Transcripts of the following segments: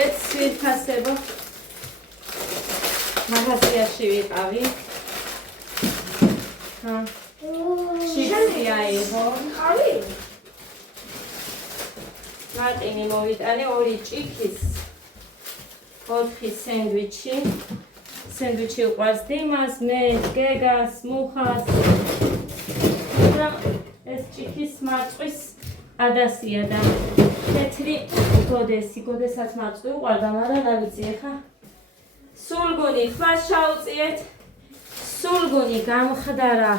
მოკლედ სვირფასებო მაღაზიაში ვიყავი. ჩიპსი აიღო. მარტინი მოვიტანე 2 ჭიქის 4 სენდვიჩი. სენდვიჩი უყვარს დიმას, მე გეგას, მუხას. და ეს ჭიქის მარწყვის ადასია და თეთრი გოდესაც მარწყვი უყვარდა, მაგრამ რა ვიცი ახლა. სულგუნი ხმას ჩაუწიეთ. სულგუნი გამხდარა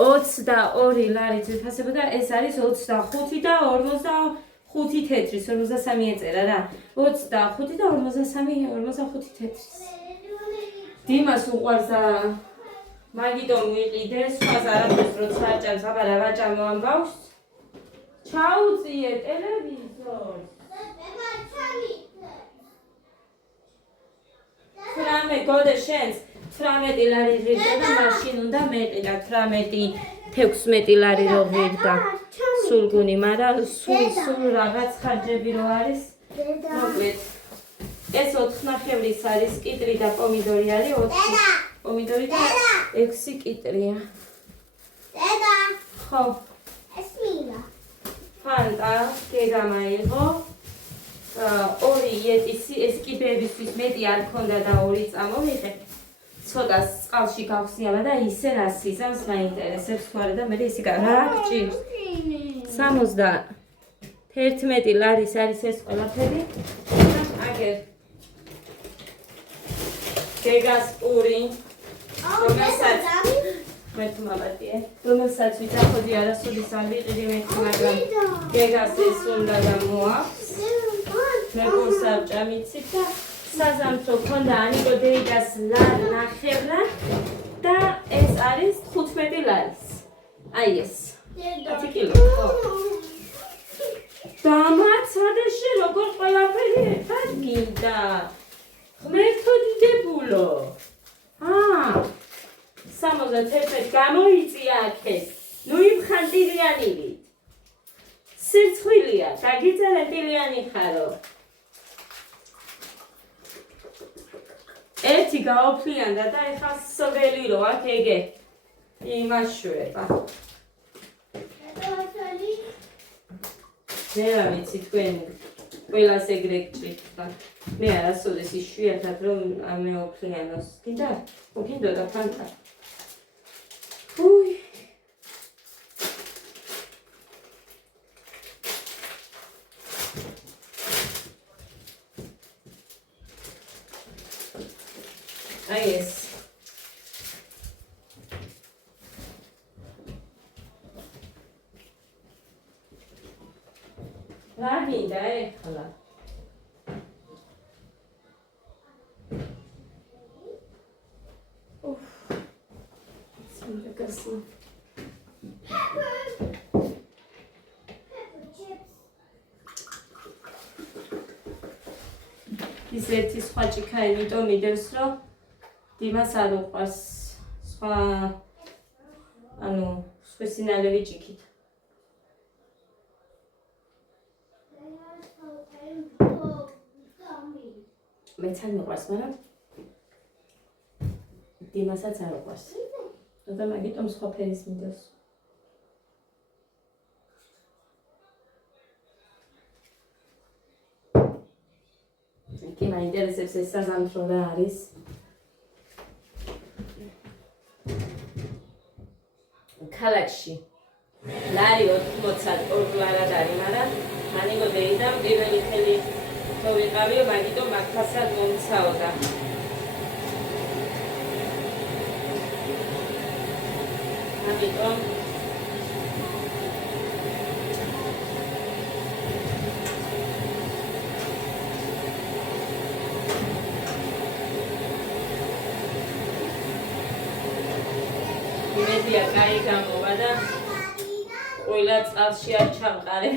22 ლარი ძვირფასებო და ეს არის 25 და 45 თეთრის 53 ეწერა რა. 25 და 45 თეთრის. დიმას უყვარს მაგიდო მივიყიდე, სხვას არაფერს როცა აჭამს, აბა რა ვაჭამო ამ ბავშვს. ჩაუწიე ტელევიზორს. 18 გოდე შენს 18 ლარი ღირდა და მაშინ უნდა მეყიდა 18-16 ლარი რო ღირდა. სულგუნი, მაგრამ სულ რაღაც ხარჯები რო არის. მოკლედ ეს 4 არის კიტრი და პომიდორი არის 4. პომიდორი და 6 კიტრია. დედა. ხო. ეს მილა. ფანტა გეგამაიღო. 2 იეტისი, ეს კი ბებისთვის მეტი არ ქონდა და 2 წამოვიღე. ცოტა წყალში გავხსნიალა და ისე რა სიზამს მაინტერესებს თუ არა და მე ისე რა გჭირს. 71 ლარის არის ეს ყველაფერი. აგერ გეგას პური. რომელსაც მე თმაბატია. რომელსაც ვიძახოდი არასოდეს არ ვიყიდი მე, მაგრამ გეგას ეს უნდა და მოაქვს. მე გულსაბჭა მიცით და საზამთრო ქონდა ანიკო დეიდას ნახევრად და ეს არის 15 ლარის. აი ეს. 10 კილო. დამაცადე შე როგორ ყველაფერი ერთად გინდა. ღმერთო დიდებულო. 71 გამოიწია აქეს. ნუ იმხან ტილიანივით. სირცხვილია, დაგიწერე ტილიანი ხარო. ერთი გაოფლიანდა და ეხლა სველი რო აქ ეგე იმაშვება. მე რა ვიცი თქვენ ყველას ეგრე გჭირთ და მე არასოდეს იშვიათად რომ ამეოფლიანოს. კიდე? გინდოდა ფანტა. უი. აი ეს. რა გინდა ეხლა? ის ერთი სხვა ჭიქა იმიტომ მიდევს რომ დიმას არ უყვარს სხვა სხვისინალევი ჭიქით. მეც არ მიყვარს, მაგრამ დიმასაც არ უყვარს. და მაგიტომ სხვა ფერის მიდევს. კი მაინტერესებს ეს საზამთრო რა არის. ქალაქში ლარი 80 ლარად არის, მაგრამ მანიგო დეიდამ პირველი ხელი რო ვიყავიო, მაგიტომ მაგფასად მომცაოდა. ამიტომ იმედია კაი გამოვა და ყველა წყალში არ ჩამყარე.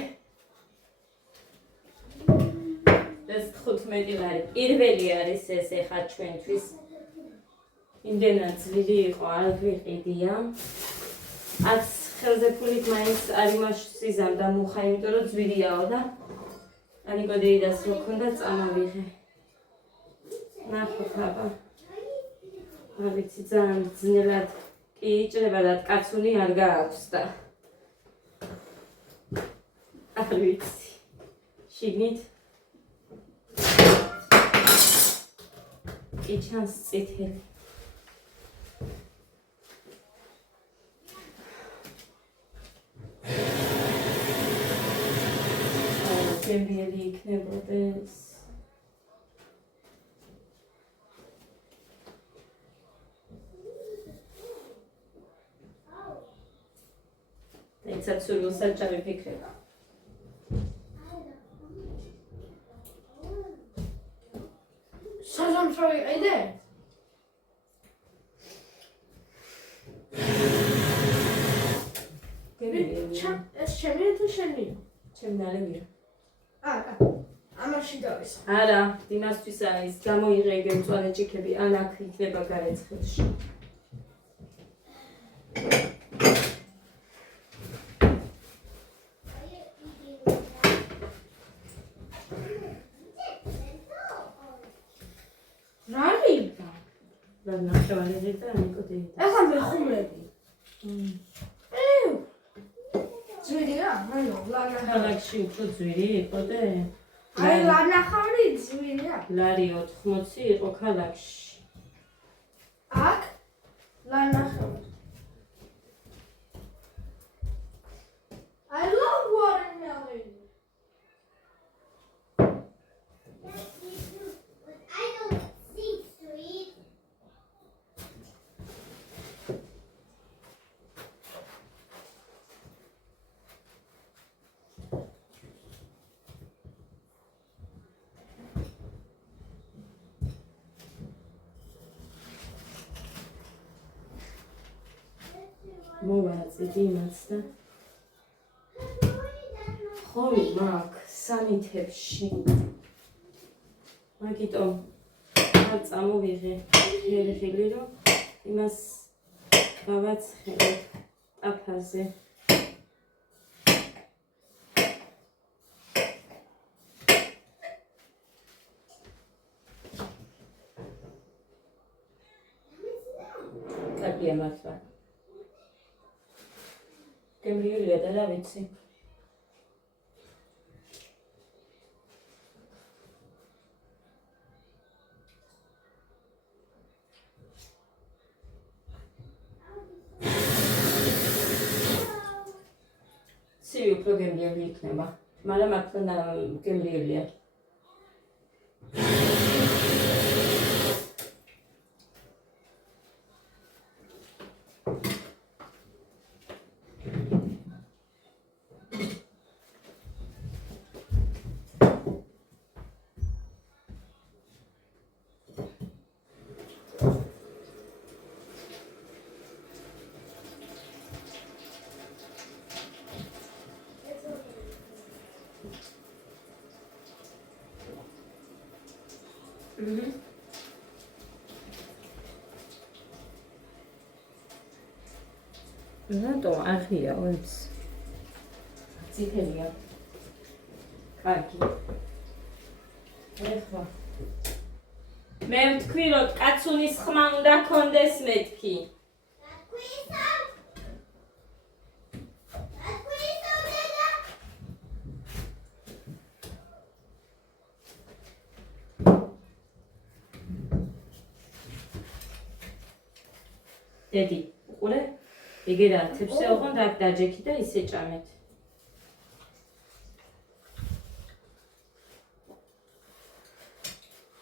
ეს 15 ლარი. პირველი არის ეს ეხა ჩვენთვის. იმდენად ძლიერი იყო, არ ვიყიდია. აც ხელზე ფულით მაინც არ იმას სიზამ და მუხა, იმიტომ რომ ძვირიაო და ანიკო დეიდას რო ქონდა წამოვიღე. ნახოთ აბა. არ ვიცი ძალიან ძნელად კი იჭრება და კაცუნი არ გააქვს და არ ვიცი. შიგნით კი ჩანს წითელი. გემრიელი იქნებოდეს. ეცად სულ საჭარი ფიქრება. საზამთროი ყიდე? გემრიელი. ეს ჩემია თუ შენია? ჩემ ნალევია. არა, ამაში დავისხო. არა, დინასთვის არის გამოიღე გემწვანე ჭიქები, ან აქ იქნება გარეცხილში. რა მივიდა? და ნახევარი და ანიკო დეიდა. ეხლა მეხუმები. ძვირია? ანუ ლანა. ქალაქში უფრო ძვირი იყო და აი ლანახავრი ძვირია. ლარი 80 იყო ქალაქში. აქ ლანახავრი. I love watermelon. I don't see sweet. მოვაწიდი იმაც და ხომი მაქვს სანითებში. მაგიტომ არ წამოვიღე ხერხილი, რომ იმას გავაცხელებ ტაფაზე. კარგია მართლა. გემრიელია და რა ვიცი. ცივი უფრო გემრიელი იქნება, მაგრამ მართლა გემრიელია. რატო აღია ონც? წითელია. კარგი. ეხლა მე ვთქვი, რომ კაცუნის ხმა უნდა კონდეს მეთქი. დედი, უყურე? იგი რა, თებსე ოღონდ აქ დაჯექი და ისე ჭამეთ.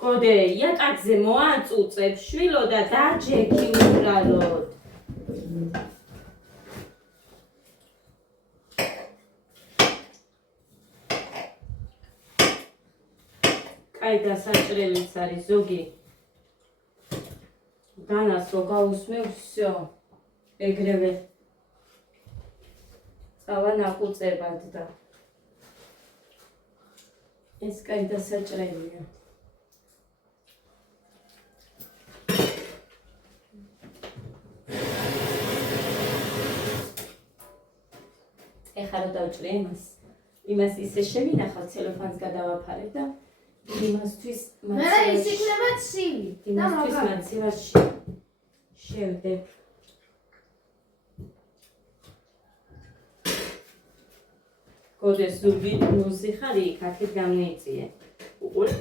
კოდე, იაკაკზე მოაწუწებ შვილო და დაჯექი უბრალოდ. კაი დასაჭრელიც არის ზოგი. დანას რო გაუსმევ, всё. ეგრევე წავა ნახუწებად და ეს კაი დასაჭრელია. ეხლა რა დავჭრე იმას? იმას ისე შევინახავ, ცელოფანს გადავაფარებ და იმასთვის მე ის იქნება ცივი და იმასთვის მაგარი. მაცივარში შევდებ. გოდეს ზურგი ნუზი ხარი, აქეთ გამოიწიე. უყურე.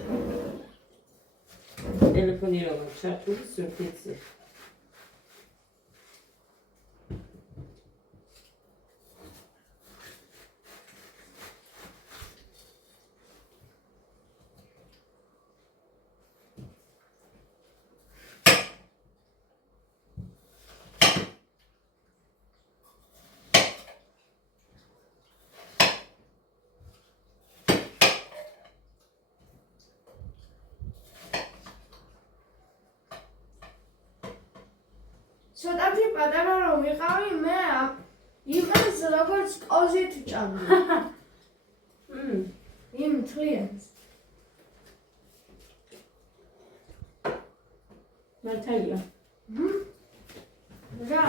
ტელეფონი რომ ჩართული ზურგიც. ცოტათი პატარა რომ ვიყავი მე იმას როგორც კოზით ჭამდი. იმ თლიანს. მართალია. რა,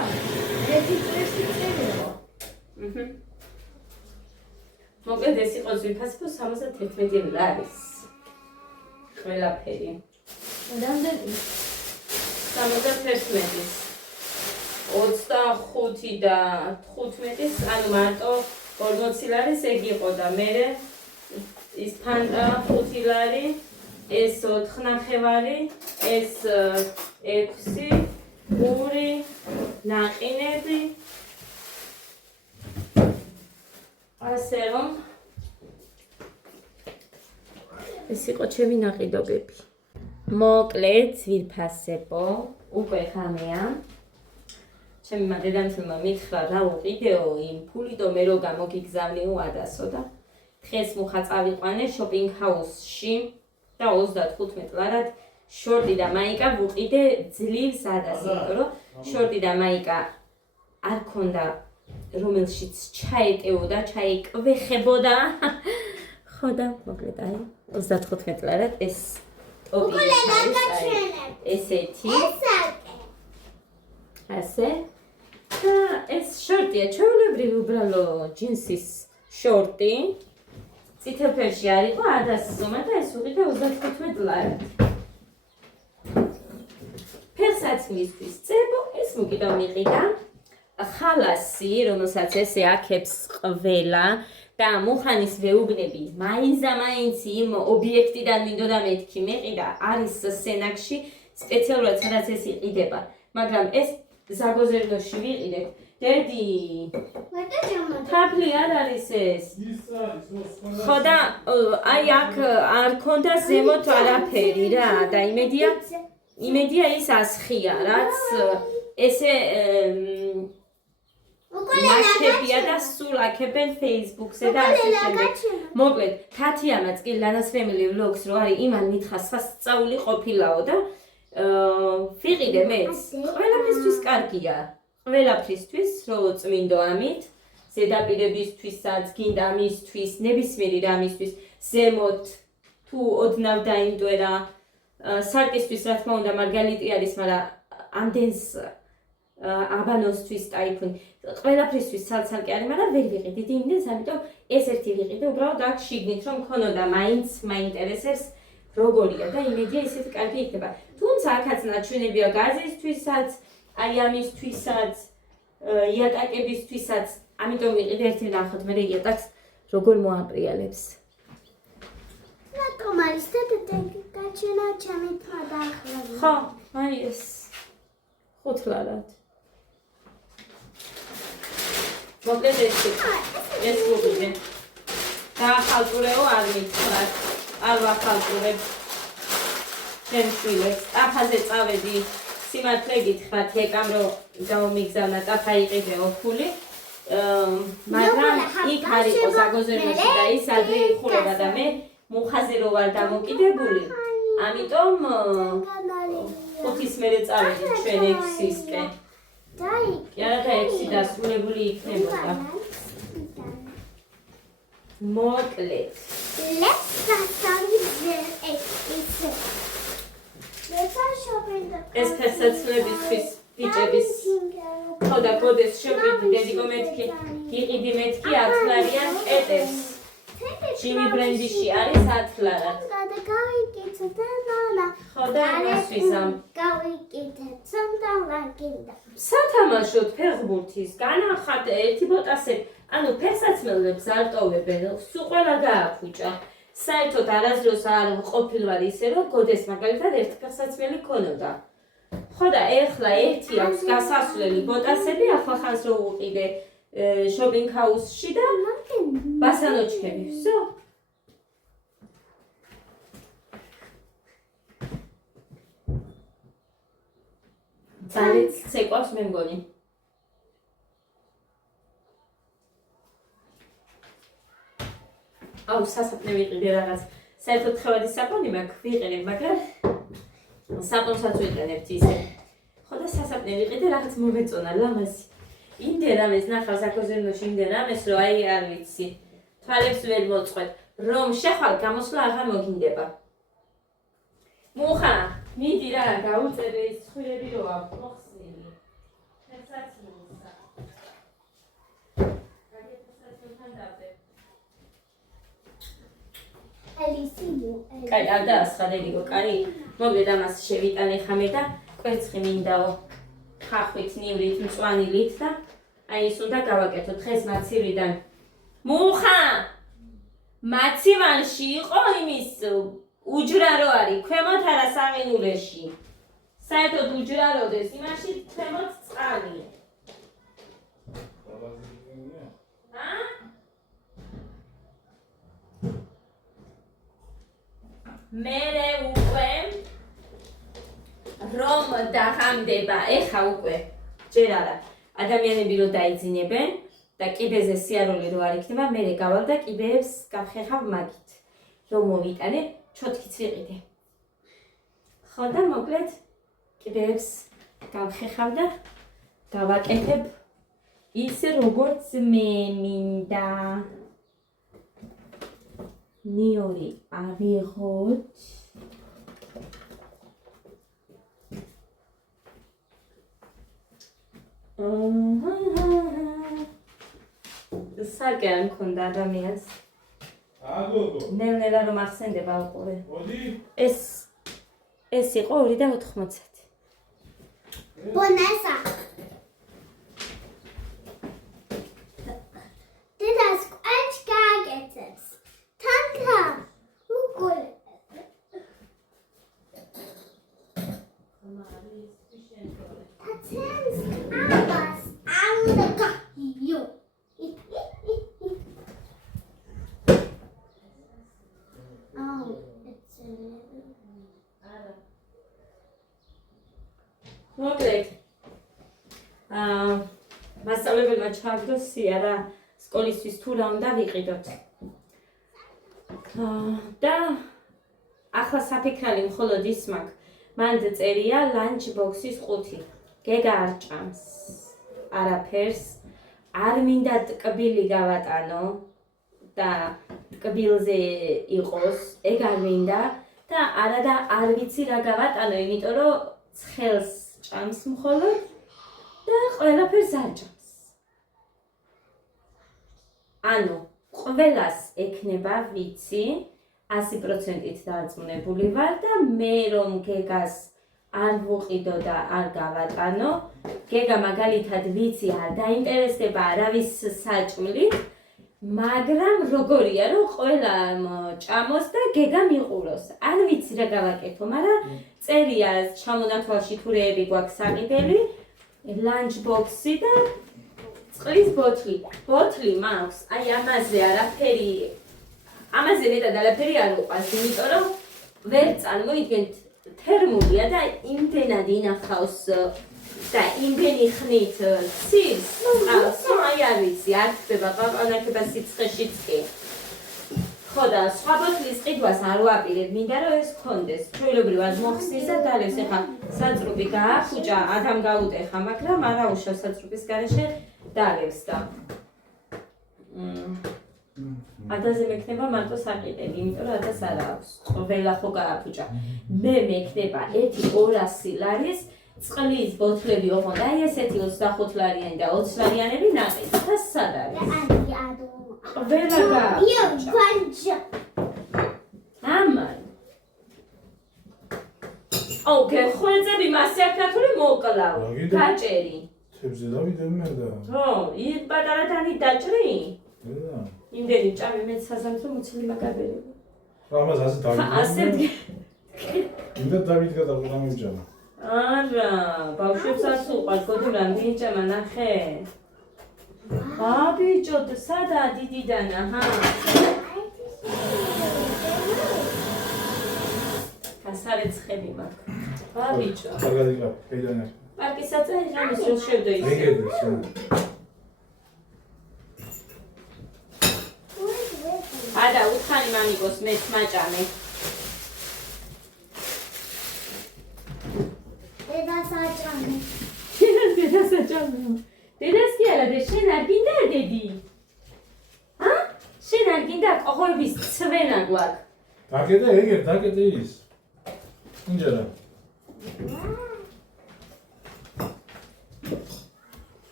ერთი წესი წერეო. მოკლედ ეს იყო ზვირფასი 71 ლარის. ყველაფერი. რამდენი? 71-ის. 25 და 15-ის, ანუ მარტო 40 ლარის ეგ იყო და მე ის ფანტა 5 ლარი, ეს 4 ნახევარი, ეს 6, 2 ნაყინები. ასე რომ ეს იყო ჩემი ნაყიდობები. მოკლედ ზვირფასებო, უკვე ხამეა. ჩემმა დედამისმა მითხრა რა უყიდეო იმ ფულიდო მე რო გამოგიგზავნიო ადასო და დღეს მუხა წავიყვანე შოპინგ ჰაუსში და 35 ლარად შორტი და მაიკა ვუყიდე ძლივს ადას, იმიტომ რომ შორტი და მაიკა არ ქონდა რომელშიც ჩაეტეოდა, ჩაიკვეხებოდა. ხო და მოკლედ აი 35 ლარად ეს ტოპი ესეთი ასე და ეს შორტია, ჩვეულებრივი უბრალო ჯინსის შორტი. წითელფერში არ იყო ადას ზომა და ეს უყიდე 35 ლარად. ფერსაც მისთვის წებო, ეს მოკიდო მიყიდა. ხალასი, რომელსაც ესე აქებს ყველა და მუხანის ვეუბნები მაინც იმ ობიექტიდან მინდოდა მეთქი მეყიდა არის სენაკში სპეციალურად სადაც ეს იყიდება, მაგრამ ეს ზაგოზერნოში ვიყიდეთ. დედი თაფლი არ არის ეს? ხო და აი აქ არ ქონდა ზემოთ არაფერი რა და იმედია ის ასხია, რაც ესე მაშებია და სულ აქებენ Facebook-ზე და ასე შემდეგ. მოკლედ, თათიამაც კი ლანასრემილი vlogs რო არის, იმან მითხრა სასწაული ყოფილაო და ვიყიდე მეც. ყველაფრისთვის კარგია. ყველაფრისთვის, რო წმინდო ამით, ზედაპირებისთვისაც, გინდა მისთვის, ნებისმიერი რამისთვის, ზემოთ თუ ოდნავ დაიმტვერა, სარკისთვის რა თქმა უნდა მარგალიტი არის, მაგრამ ამდენს აბანოსთვის ტაიფუნი ყველაფრისთვის სალცალკე არის, მაგრამ ვერ ვიყიდით იმდენს, ამიტომ ეს ერთი ვიყიდე უბრალოდ აქ შიგნით რომ მქონოდა მაინც მაინტერესებს როგორია და იმედია ისეთი კარგი იქნება. თუმცა აქაც ნაჩვენებია გაზისთვისაც, აი ამისთვისაც, იატაკებისთვისაც, ამიტომ ვიყიდე ერთი ნახოთ, მე იატაკს როგორ მოაპრიალებს. რატომ არის და გაჩვენა ჩემი თვა დაახლოებით? ხო, აი ეს 5 ლარად. მოკლედ ეს ვუყიდე. დაახალწურეო არ მითხრათ. არ ვახალწურებ შემშვილებს. ტაფაზე წავედი, სიმართლე გითხრათ, ეკამ რომ გამომიგზავნა, ტაფა იყიდეო ფული. მაგრამ იქ არ იყო ზაგოზერნოში და ის ადრე იხურება და მე მუხაზე რო ვარ დამოკიდებული. ამიტომ 5-ის მერე წავედი ჩვენ 6-ისკენ. კი არა და 6 დასრულებული იქნებოდა. მოკლედ. Let's start with ეს ფერსაცლებისთვის ბიჭების ხო და გოდეს შევყიდი დედიკო მეთქი, იყიდი მეთქი 10 ლარიან კეტებს. ჯიმი ბრენდიში არის 10 ლარად. ხო და იმას ვიზამ. სათამაშოდ ფეხბურთის განახად ერთი ბოტასები, ანუ ფეხსაცმელებს არ ტოვებენ, სულ ყველა გააფუჭა. საერთოდ არასდროს არ ყოფილვარ ისე, რომ გოდეს მაგალითად ერთი ფეხსაცმელი ქონოდა. ხო და ეხლა ერთი აქვს გასასვლელი ბოტასები, ახლახანს რო უყიდე შოპინგ ჰაუსში და ბასანოჩქები, всё. ძალიან ცეკვავს მე მგონი. აუ სასაფნე ვიყიდე რაღაც. საერთოდ თხევადის საპონი მაქვს, ვიყენებ, მაგრამ საპონსაც ვიყენებთ ისე. ხო და სასაფნე ვიყიდე, რაღაც მომეწონა ლამაზი. იმდენ რამეს ნახავს აკოზერნოში, იმდენ რამეს, რომ აი არ ვიცი. თვალებს ვერ მოწყვეტ, რომ შეხვალ გამოსვლა აღარ მოგინდება. მუხა, მიდი რა, გაუწერე ის ცხვირები რო აქვს მოხსნილი. ფეხსაცმელსა. გაგეთესაცმელთან დავდე. კაი, არ დაასხადებიო, კარი. მოგდე ამას შევიტანე ხამე და კვერცხი მინდაო. ხახვით, ნივრით, მწვანილით და აი ის უნდა გავაკეთო დღეს მაცივიდან. მუხა! მაცივანში იყო იმის უჯრა რო არის, ქვემოთ არა საყინულეში. საერთოდ უჯრა როდეს, იმაში ქვემოთ წყალი. მერე უკვე რომ დაღამდება, ეხა უკვე ჯერ არა. ადამიანები რო დაიძინებენ და კიბეზე სიარული რო არ იქნება, მერე გავალ და კიბეებს გავხეხავ მაგით. რომ მოვიტანე, ჩოთქიც ვიყიდე. ხო და მოკლედ კიბეებს გავხეხავ და გავაკეთებ ისე როგორც მე მინდა. ნიორი ავიღოთ. სარკე არ მქონდა ადამიანს. ნელ-ნელა რომ ახსენდება უყურე. ეს იყო 2.80. ბონესა. დედას კვეთს გააკეთებს. თანთა უყურე. თაცენს აბას აუნდა იო. მოკლედ მასწავლებელმა ჩააგდო სიარა სკოლისთვის თუ რა უნდა ვიყიდოთ. და ახლა საფიქრალი მხოლოდ ის მაქვს. მან წერია ლანჩ ბოქსის 5. გეგა არ ჭამს. არაფერს. არ მინდა ტკბილი გავატანო და ტკბილზე იყოს, ეგ არ მინდა და არა და არ ვიცი რა გავატანო, იმიტომ რომ ცხელს ჭამს მხოლოდ და ყველაფერს არ ჭამს. ანუ ყველას ექნება ვიცი, 100%-ით დარწმუნებული ვარ და მე რომ გეგას არ ვუყიდო და არ გავატანო, გეგა მაგალითად ვიცი არ დაინტერესდება არავის საჭმლით, მაგრამ როგორია რომ ყველა ჭამოს და გეგა მიყუროს. არ ვიცი რა გავაკეთო, მაგრამ წერია ჩამონათვალში თუ რეები გვაქვს საყიდელი, ლანჩ ბოქსი და წყლის ბოთლი. ბოთლი მაქვს, აი ამაზე არაფერი, ამაზე მეტად არაფერი არ უყვარს, იმიტომ რომ ვერ წარმოიდგენთ თერმულია და იმდენად ინახავს და იმდენი ხნით ცივს, აი არ ვიცი, არ ხდება პაპანაკება სიცხეშიც კი. ხო და სხვა ბოთლის ყიდვას არ ვაპირებ, მინდა რომ ეს გქონდეს. ჩვეულებრივად მოხსნის და დალევს, ეხლა საწრუპი გაახუჭა, ადამ გაუტეხა, მაგრამ არა უშავს საწრუპის გარეშე დალევს და ადაზე მექნება მარტო საყიდელი, იმიტომ რომ ადას არ აქვს. ყველა ხო გააფუჭა. მე მექნება 1-200 ლარის წყლის ბოთლები ოღონდ, აი ესეთი 25 ლარიანი და 20 ლარიანები ნაყიდ და სად არის? ყველა გააქვს. ამან. აუ, გეხოეწები მასე აქნათული მოკლავ. გაჭერი. თებზე დავიდე მე და. ხო, პატარა დანი დაჭრი? და. იმდენი ჭამი მე საზამთრო მოცილი მაგარებია. ამას ასე დავიდე. ასე იმდა დავიდგა და რა მივჭამა. არა, ბავშვებსაც უყვართ, გოდი რამდენი ჭამა ნახე. ბიჭო, სადაა დიდიდან, აჰა. გასარეცხები მაქვს. ბიჭო. კარგად იყავ, ეიდანე. პარკისაწერი რამის რო შევდო ისე. ეგედეს. ადა უთხანი მამიკოს მეც მაჭამე. დედასაჭამე. დედასაჭამე. დედას კი არა, შენ არ გინდა დედი? შენ არ გინდა ყოღების ცვენა გვაქვს? დაკეტე ეგერ, დაკეტე ის. ინჯერა.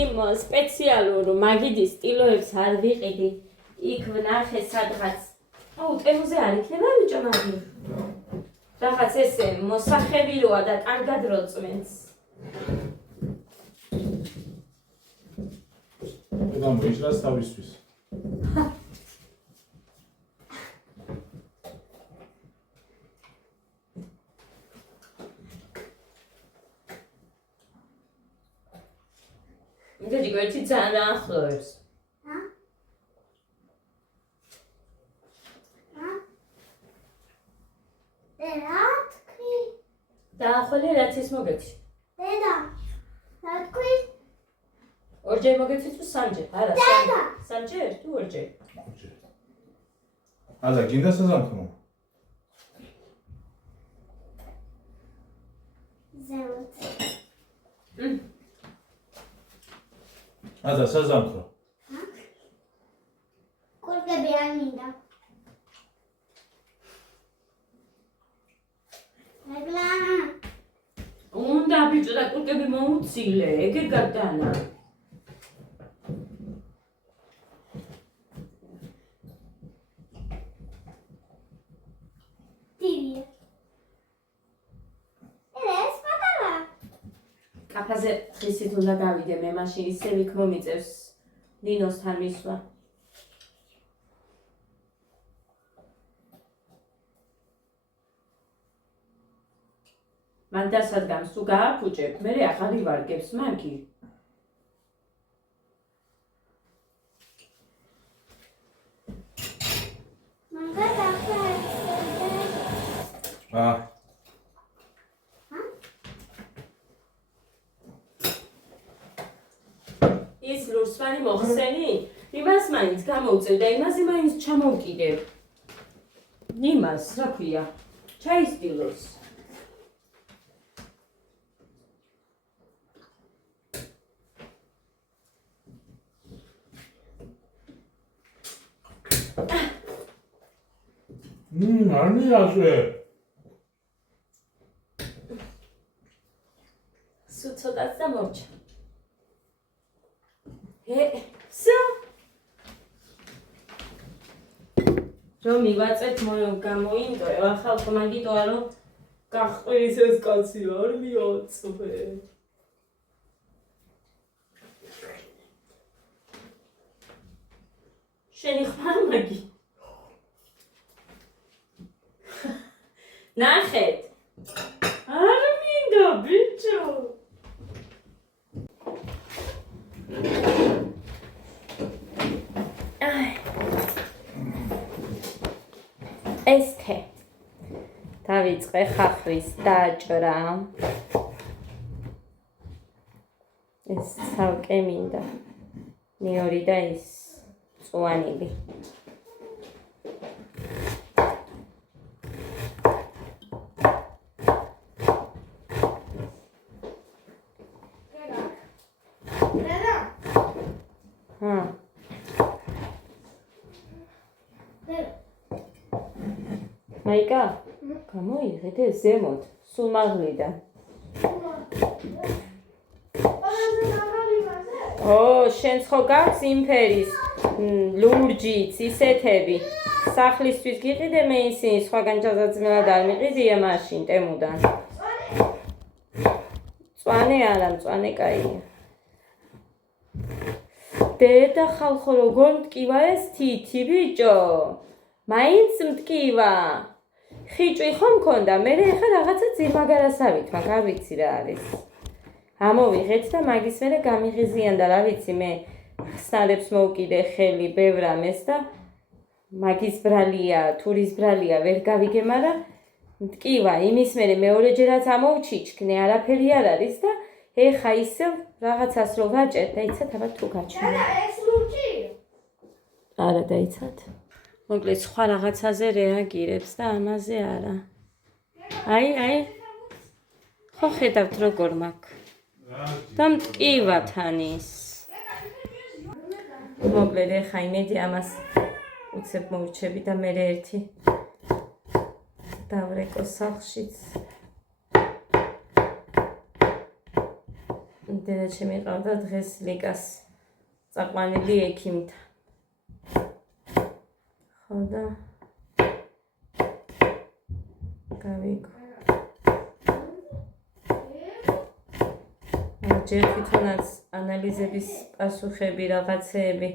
იმ სპეციალურ მაგიდის სტილოებს არ ვიყიდი. იქ ვნახე სადღაც. აუ, ტემოზე არ იქნება ბიჭო მაგი? რაღაც ესე მოსახებილოა და კარგად რო წვენს. და მოიჭრას თავისთვის. იმედი გვერდით ძალიან ახლოებს. დაახლოებით რაც ის მოგეცი. დედა, რა თქვი? ორჯერ მოგეცი თუ სამჯერ? არა, დედა. სამჯერ თუ ორჯერ? ადა გინდა საზამთრო? ზემოთ. ადა საზამთრო. კურგები არ მინდა. ეგლა. უნდა ბიჭო და კურკები მოუცილე, ეგე გადანა. ტივია. ეს პატარა. კაფაზე ხისით უნდა გავიდე მე მაშინ ისევ იქ მომიწევს ნინოსთან მისვლა. მან დასადგამს თუ გააფუჭებ, მე ახალი ვარგებს მაგი. მაგათ ახლა ის ლურსვანი მოხსენი? იმას მაინც გამოვწევ და იმაზე მაინც ჩამოვკიდებ. იმას, რა ქვია? ჩაის სტილოს. არ მიაშვე. სულ ცოტაც და მოვჭა. სო. რომ მივაწეთ გამოინდოე, ახალ მაგიტოა რომ გახვრის ეს კაცი არ მიაწვე. შენი ხარ მაგი? ნახეთ. არ მინდა ბიჭო. ეს თე. დავიწყე ხახვის დაჭრა. ეს ცალკე მინდა. მეორე და ის წვანილი. მაიკა, გამოიხედე ზემოთ, სულ მაღლიდან. შენც ხო გაქვს იმ ფერის? ლურჯიც, ისეთები. სახლისთვის გიყიდე მე ისინი, სხვაგან ჯაზაცმელად არ მიყიდია მაშინ ტემუდან. მწვანე არა, მწვანე კაია. დედა ხალხო როგორ მტკივა ეს თითი ბიჭო? მაინც მტკივა. ხიჭვი ხო მქონდა, მე ეხლა რაღაცა ძირმაგარასავით, მაგ არ ვიცი რა არის. ამოვიღეთ და მაგის მერე გამიღიზიანდა, რა ვიცი მე ხსნარებს მოვკიდე ხელი ბევრ ამეს და მაგის ბრალია, თურის ბრალია ვერ გავიგე, მაგრამ მტკივა, იმის მერე მეორეჯერაც ამოვჩიჩქნე, არაფერი არ არის და ეხა ისევ რაღაცას რო ვაჭერ და იცათ აბა თუ გაჩვენე. ეს ლურჯია. არა დაიცათ. მოკლედ სხვა რაღაცაზე რეაგირებს და ამაზე არა. აი. ხო ხედავთ როგორ მაქვს. და მტკივა თანის. მოკლედ ეხა იმედი ამას უცებ მოვჩები და მე ერთი დავრეკო სახლშიც. დედა ჩემი ყავდა დღეს ლიკას წაყვანილი ექიმთან. ხო და გავიგო. ჯერ თვითონაც ანალიზების პასუხები რაღაცეები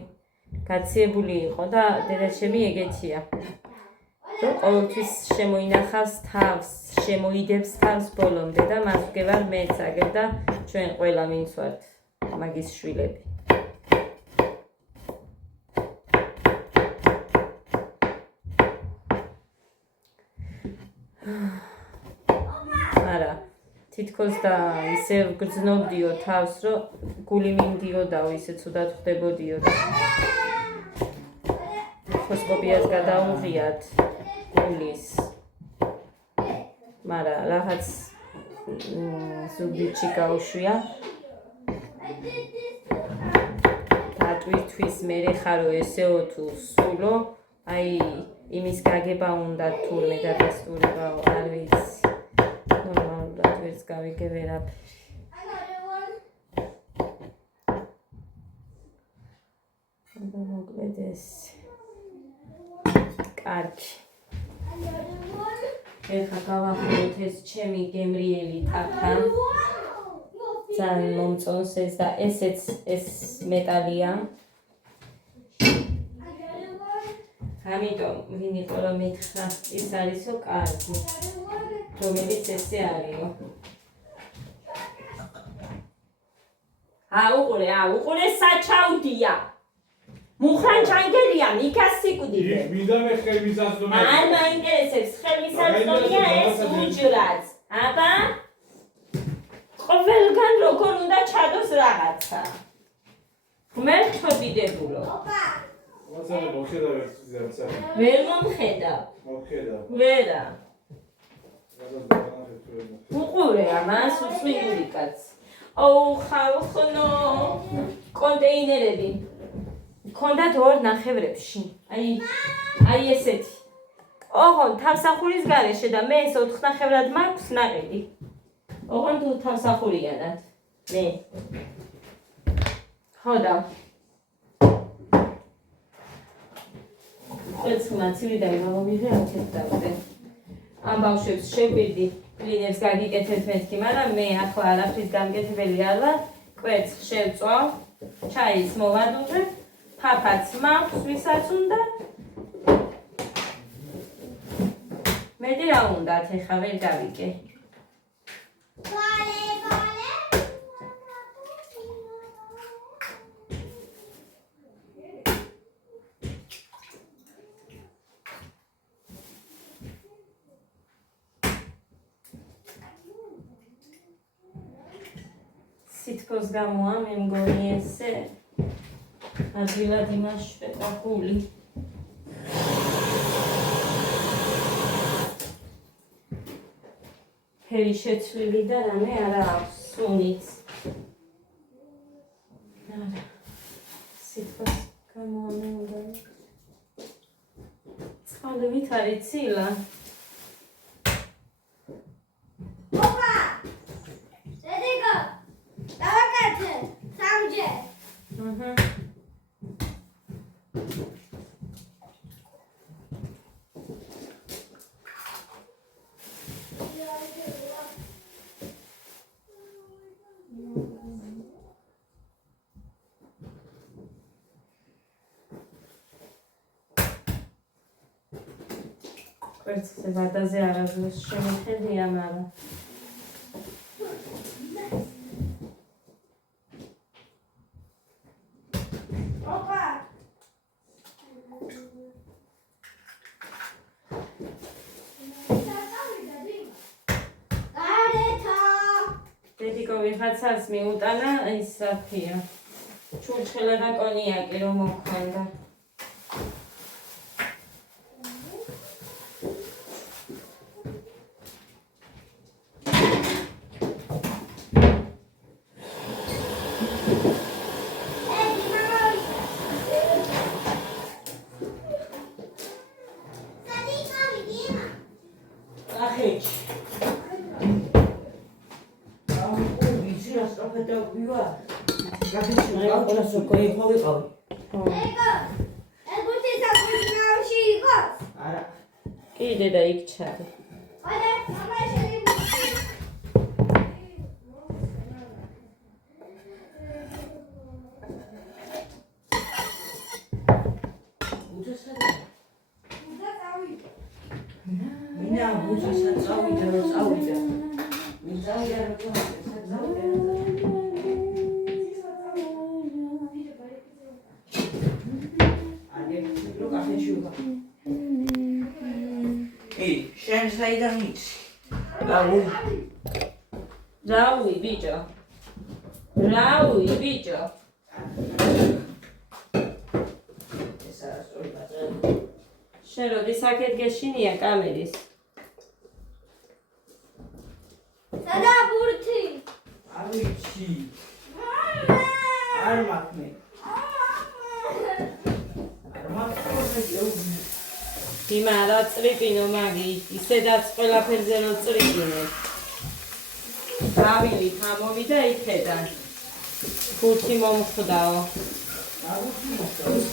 გაციებული იყო და დედა ჩემი ეგეთია. რომ ყოველთვის შემოინახავს თავს, შემოიდებს თავს ბოლომდე და მას ვგევარ მეც აგერ და ჩვენ ყველა ვინც ვართ მაგის შვილები. არა, თითქოს და ისე გრძნობდიო თავს, რომ გული მინდიოდაო, ისე ცუდად ხდებოდიო და ხოსკოპიას გადაუღიათ გულის. მაგრამ რაღაც ზუგდიდში გაუშვია. დატვირთვის მერე ხარო ესეო თუ სულო, აი იმის გაგება უნდა თურმე დადასტურებაო, არ ვიცი. ნორმალურად ვერც გავიგე ვერაფერი. და მოკლედ ეს კარგი. ეხლა გავახუროთ ეს ჩემი გემრიელი ტაფა. ძალიან მომწონს ეს და ესეც ეს მეტალია. ამიტომ ვინ იყო რომ მითხრა ის არისო კარგი. რომელიც ესე არისო. უყურე საჩაუდია. მუხრან ჩანგელია, მიკასიკუდიდე. მინდა მე ხელმისაწვდომია. არ მაინტერესებს ხელმისაწვდომია ეს უჯრაც. აბა ყველგან როგორ უნდა ჩადოს რაღაცა. ღმერთობიდებულო. ვაცალე მოხედა ვერცი. ვერ მომხედავ. მოხედა. ვერა. უყურე ამას უცვლელი კაც. აუ ხალხო, კონტეინერები. კონდათ ორ ნახევრებში. აი ესეთი. ოღონ თავსახურის გარეშე და მე ეს 4 ნახევრად მაქვს ნაყიდი. ოღონ თუ თავსახურიანად. მე. ხო და. ეს მაცივიდან გამომიღე აკეთებდე. ამ ბავშვებს შეგვიდი კლინებს გაგიკეთეთ მეთქი, მაგრამ მე ახლა არაფრის გამკეთებელი არ ვარ. კვერცხს შევწვალ, ჩაის მოვადუღებ. ფაფაც მაქვს, ვისაც უნდა. მეტი რა უნდათ, ეხა ვერ გავიგე. სითბოს გამოა, მე მგონი ესე. ადვილად იმაშვა გული. ფერი შეცვლილი და რამე არა აქვს, სუნიც. არა. სითბოს გამოა მე უნდა. წყალივით არის ცილა. ოპა! დედიკო! დავაკეთე! სამჯერ! კვერცხზე ვადაზე არასდროს შემიხედია, მაგრამ დედიკო ვიღაცას მიუტანა ის რა ქვია ჩურჩხელა და კონიაკი რომ მოხდა. კიდე და იქ ჩადე. Raui, bicho. Raui, bicho. შენ როდის აქეთ გეშინია კამერის? სადა ბურთი? არ ვიცი. არ მაქვს. იმა რა წრიპინო მაგი, ისედაც ყველაფერზე რო წრიპინე. გავივით ამოვიდა იქედან. ხუთი მომხვდაო.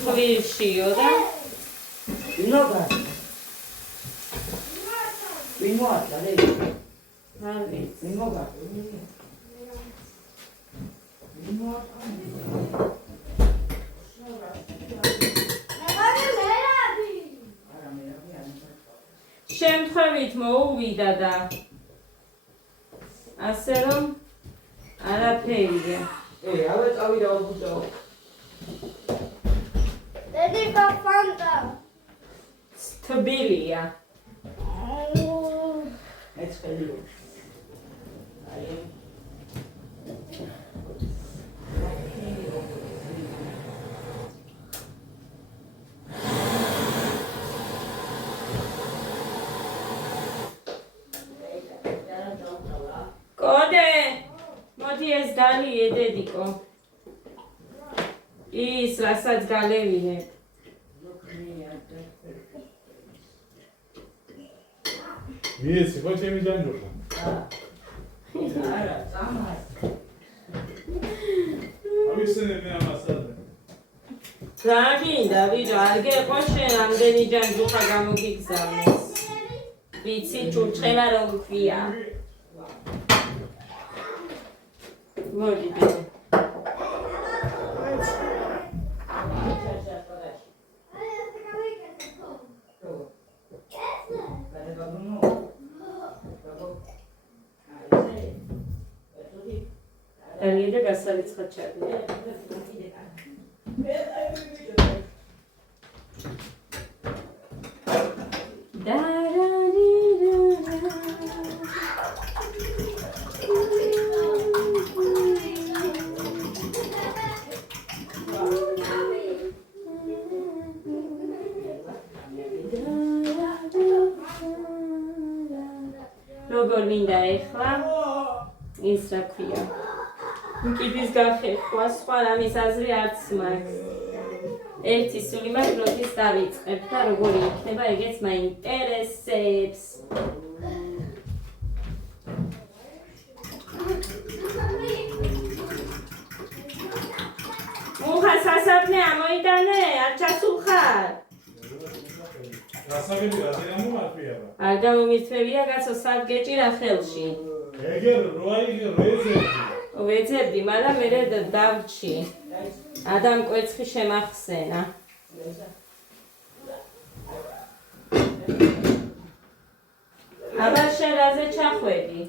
ხვირშიო და არ ვიცი. შემთხვევით მოუვიდა და ასე რომ არაფერია. რავე წავიდა უბუჯო. დედიკო ფანტა. თბილია. ეცელი. კოდე მოდი ეს გალიე დედიკო. ის რასაც galevine. Yes, what have you done? არა, წამას. Avicene me amasada. გაგინდა ვიჯო, არ გეყო შენ ამდენი ჯანჯუხა გამოგიგზავნეს. ვიცი ჭურჭხელა რომ ქვია. მოდი დედო. Aliye gasavit kaçardı. როგორ მინდა ეხლა ის რა ქვია მკიდის გახერხვა სხვა რამის აზრი არც მაქვს ერთი სული მაქვს როდის დავიწყებ და როგორი იქნება ეგეც მაინტერესებს მუხა სასაბნე ამოიტანე არ ჩასულ არ გამომირთმევია კაცო სარგეჭი რა ხელში. ეგერ როაიგე რეცეპტი. ვეძებდი, მაგრამ მე დავრჩი. ადამ კვერცხი შემახსენა. აბა შენ რაზე ჩახვედი?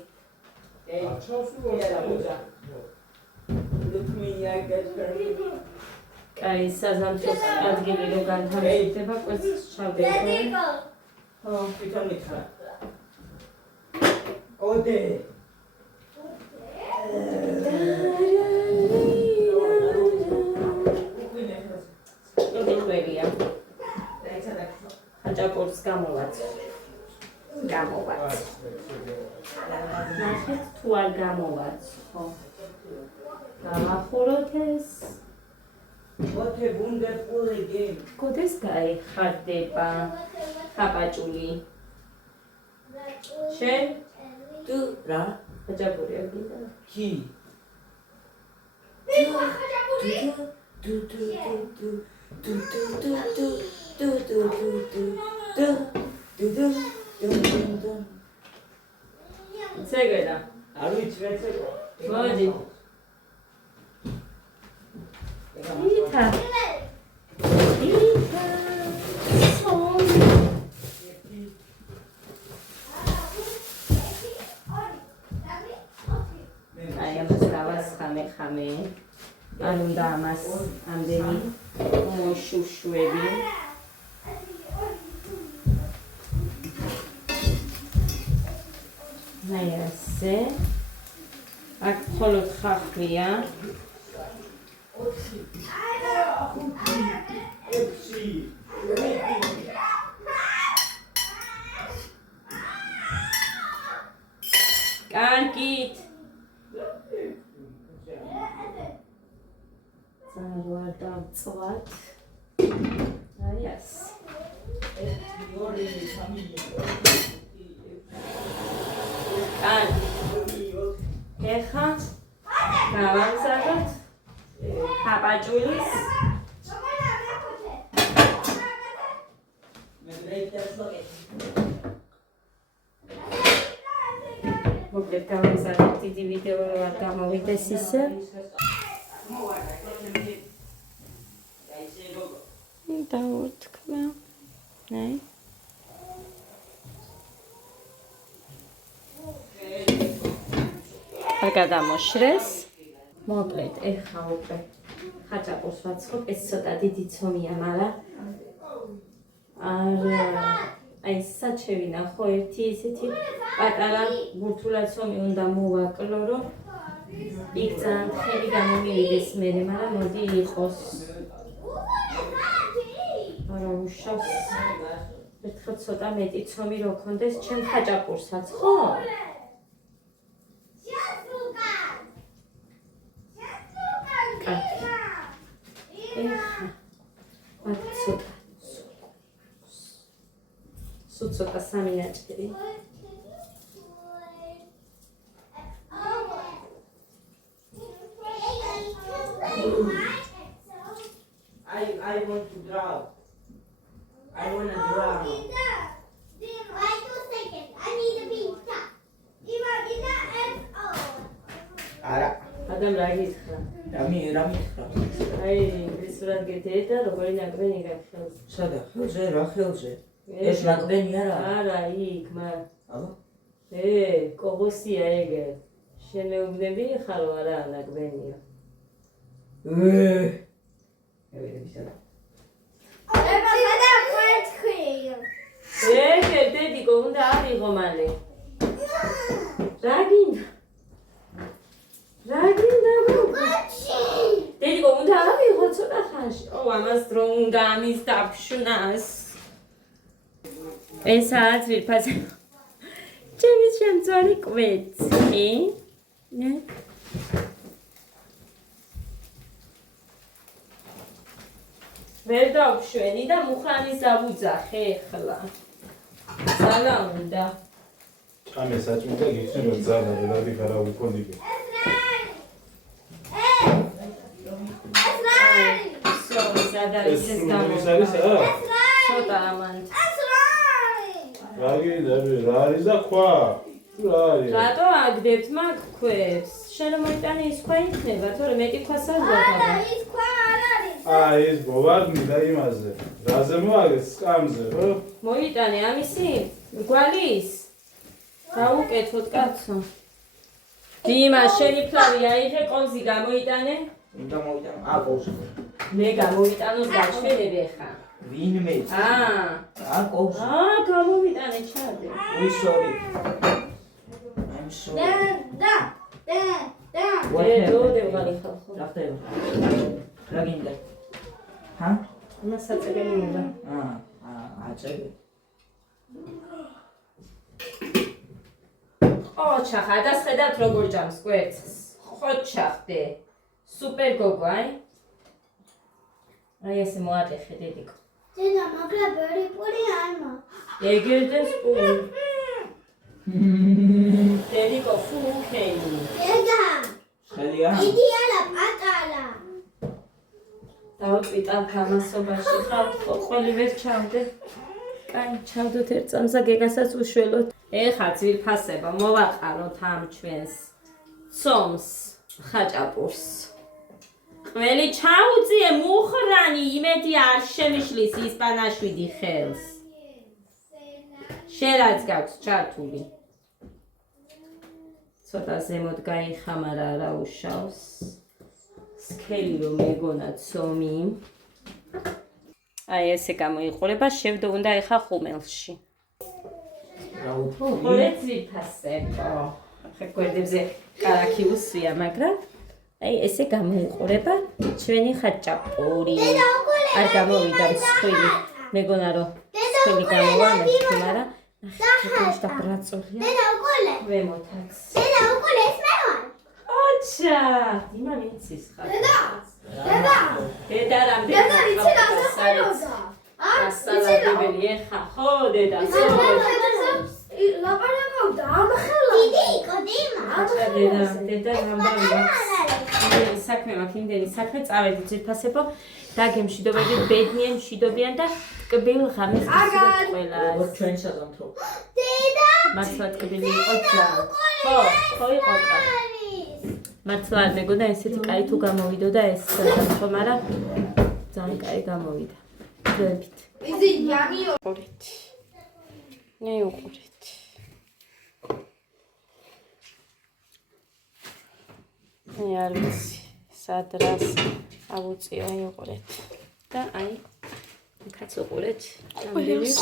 კაი, საზამთროს ადგილი რო განთავსდება, კვერცხს ჩავდექო. ხო. თვითონ მითხრა. ოდე. ოდექველია. ხაჭაპურს გამოვაც. ნახეთ თუ არ გამოვაც, ხო. გავახუროთ ეს. What a wonderful game. კოდეს გაიხარდება ხაპაჭული. შენ Tu ra ხაჭაპური არ გინდა? ki. ზეგედა. არ ვიცი რეცეპტი. მოდი. იტა. აი ამას დავასხამე ხამე. არ უნდა ამას ამდენი მოშუშვები. აი ასე. აქ მხოლოდ ხახვია. კარგით. წავალ დავწვათ. აი ასე. ეხა გავამზადოთ ხაპაჭულის მოკლედ გავამზადოთ დიდი ვიდეო რო არ გამოვიდეს ისე დავთქვა აი გადამოშრეს. მოკლედ, ეხა უკვე ხაჭაპურს ვაცხობ, ეს ცოტა დიდი ცომია, მაგრამ აი საჩევი ნახო, ერთი ისეთი პატარა ბურთულა ცომი უნდა მოვაკლო, რომ იქ ძალიან ხელი გამომივიდეს მერე, მაგრამ მოდი იყოს. არა უშავს. ერთხელ ცოტა მეტი ცომი რო ქონდეს ჩემ ხაჭაპურსაც, ხო? ცოტა სამი ნაჭერი. I want to draw. I want to draw. Ara. Adam რა გითხრა? რამე ხარ? აი, ინგლისურად გეთედა, როგორი ნაკბენი გახსოვს. სადა ხელზე, რა ხელზე? ეს ნაკბენი არა? არა, იქ, მაგრამ აბა. კობოსია ეგე. შენ მეუბნები ხარო არა ნაკბენია. დედიკო უნდა ავიღო მალე. რა გინდა? დედიკო უნდა ავიღო ცოტა ხანში. ამას დრო უნდა ამის დაფშვნას. ესაა ძვირფასი. ჩემი შემწვარი კვეცი. ვერ დავშვენი და მუხანის დავუძახე ეხლა. ძალა უნდა. ამე საჭმელდა გიხსნი რომ ძალა რადი ხარა უქონდიკე. ეს არის გამო. ცოტა ამან. გაგიდები, რა არის და ქვა? რა არის? რატო აგდებთ მაგ ქვებს? შენ რომ მოიტანე ის ქვა იქნება, თორე მეტი ქვას არ არა, გვაქვს. ის ქვა არ არის. ეს მოვარდნი და იმაზე. რაზე მოაგეთ სკამზე, ხო? მოიტანე ამისი? გვალის? დაუკეთოთ კაცო. დიმა, შენი ფლავი აიღე ყოლზი გამოიტანე? უნდა მოვიტანო აკოს. მე გამოვიტანოს გაჩვენები ხა. ვინმე? აკოს. გამოვიტანე ჩადე. We sorry. I'm sorry. და. What დედო happened? დევღარი ხალხო. რა ხდება? რა გინდა? ჰა? მასაწეგენი უნდა. აჭერე. ოჩახა, დასხედავთ როგორ ჯამს კვერცხს. ხოჩახდე. სუპერ გოგო, აი. აი ესე მოატეხე დედიკო. დედა, მაგრამ ბევრი პური არ მაქვს. ეგერდეს პური. დედიკო ფულქენი. დედა, ხელია? დიდი არა, პატარა. დავწვიტავ გამასობაში ხავთ, ყველი ვერ ჩავდე. კაი, ჩავდოთ ერთ წამსა გეგასაც უშველოთ. ეხა ძვირფასება მოვაყაროთ ამ ჩვენს ცომს, ხაჭაპურს. ყველი ჩაუწიე მუხრანი, იმედი არ შემიშლის ისპანაშვიდი ხელს. შენ რაც გაქვს ჩართული. ცოტა ზემოთ გაიხამარა რა უშავს. სქელი რომ მეგონა ცომი. აი ესე გამოიყურება, შევდო უნდა ეხა ხუმელში. რა უფრო? ხორე ძვირფასება. ხა გვერდებზე კარაქი უსვია, მაგრამ აი ესე გამოიყურება ჩვენი ხაჭაპური. არ გამოვიდა მსხვილი. მეგონა რომ მსხვილი გამოვა მეთქი, მაგრამ ნახე და ბრაწოლია. დედა, უკოლე. ვემოთაც. დედა, უკოლე, ეს მე ვარ. ოჩა, იმა მიცის ხარ. დედა, დედა რამდენი დედა, იცი რა საერთოდ? ასალადებელი ეხა, ხო დედა. ლაპარაკობდა ამ ხელა. დიდი იყო დიმა. დედა რამბავია. იმდენი საქმე მაქვს, იმდენი საქმე წავედი ძირფასებო, დაგემშვიდობები, ბედნიენ მშვიდობიან და ტკბილ ღამეს გისურვებთ ყველას. როგორ ჩვენ საზამთრო? დედა, მართლა ტკბილი იყო ძალიან. ხო იყო კა. მართლა არ მეგონა ესეთი კაი თუ გამოვიდოდა ეს საზამთრო, მაგრამ ძალიან კაი გამოვიდა. დროებით. იზი ямიო. უყურეთ. ნე უყურეთ. მე არ ვიცი, სადრას ავუწიო, აი უყურეთ. და აი, იქაც უყურეთ. ყველი აქვს.